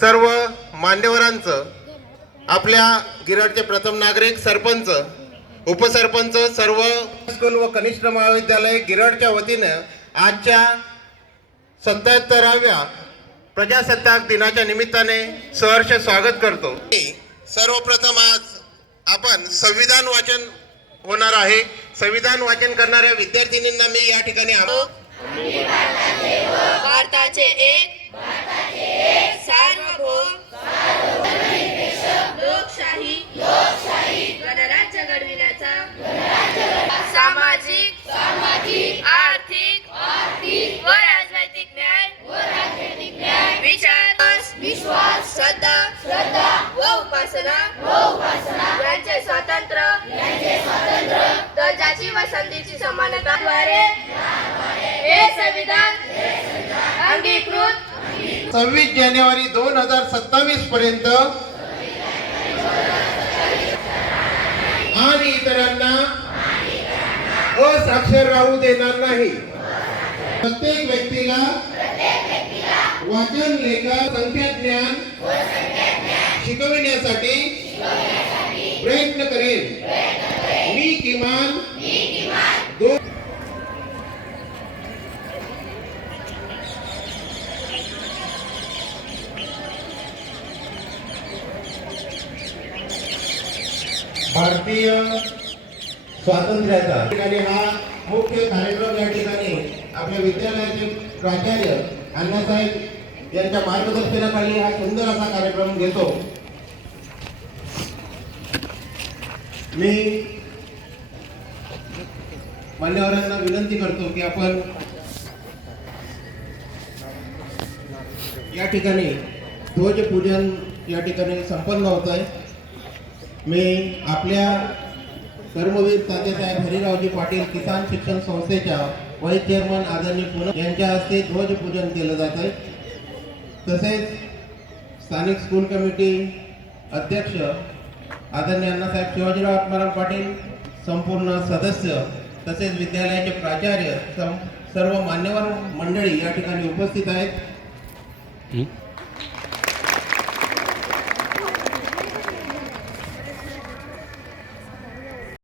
सर्व मान्यवरांचं, आपल्या गिरडचे प्रथम नागरिक, सरपंच, उपसरपंच, सर्व स्कूल व कनिष्ठ महाविद्यालय गिरडच्या वतीनं आजच्या 77व्या प्रजासत्ताक दिनाच्या निमित्ताने सहर्ष स्वागत करतो। सर्वप्रथम आज आपण संविधान वाचन होणार आहे। संविधान वाचन करणाऱ्या विद्यार्थिनींना मी या ठिकाणी भारताचे एक सार्वभौम लोकशाही गणराज्य घडविण्याचा सामाजिक आर्थिक व राजनैतिक न्याय विश्वास श्रद्धा व उपासना यांचे स्वातंत्र्य दर्जाची व संधीची समानता द्वारे हे संविधान अंगीकृत 26 जानेवारी 2027 पर्यंत आणि इतरांना असाक्षर राहू देणार नाही। प्रत्येक व्यक्तीला वाचन, लेखन, संख्या ज्ञान शिकविण्यासाठी प्रयत्न करेन। मी किमान 2 भारतीय स्वातंत्र्याचा ठिकाणी हा मुख्य कार्यक्रम या ठिकाणी आपल्या विद्यालयाचे प्राचार्य अण्णासाहेब यांच्या मार्गदर्शनाखाली हा सुंदर असा कार्यक्रम घेतो। मी मान्यवरांना विनंती करतो की आपण या ठिकाणी ध्वजपूजन या ठिकाणी संपन्न होत आहे। मी आपल्या कर्मवीर तात्यासाहेब हरिरावजी पाटील किसान शिक्षण संस्थेच्या व्हाईस चेअरमन आदरणीय पूनम यांच्या हस्ते ध्वजपूजन केलं जात आहे। तसेच स्थानिक स्कूल कमिटी अध्यक्ष आदरणीय अण्णासाहेब शिवाजीराव आत्माराम पाटील, संपूर्ण सदस्य तसेच विद्यालयाचे प्राचार्य सर्व मान्यवर मंडळी या ठिकाणी उपस्थित आहेत।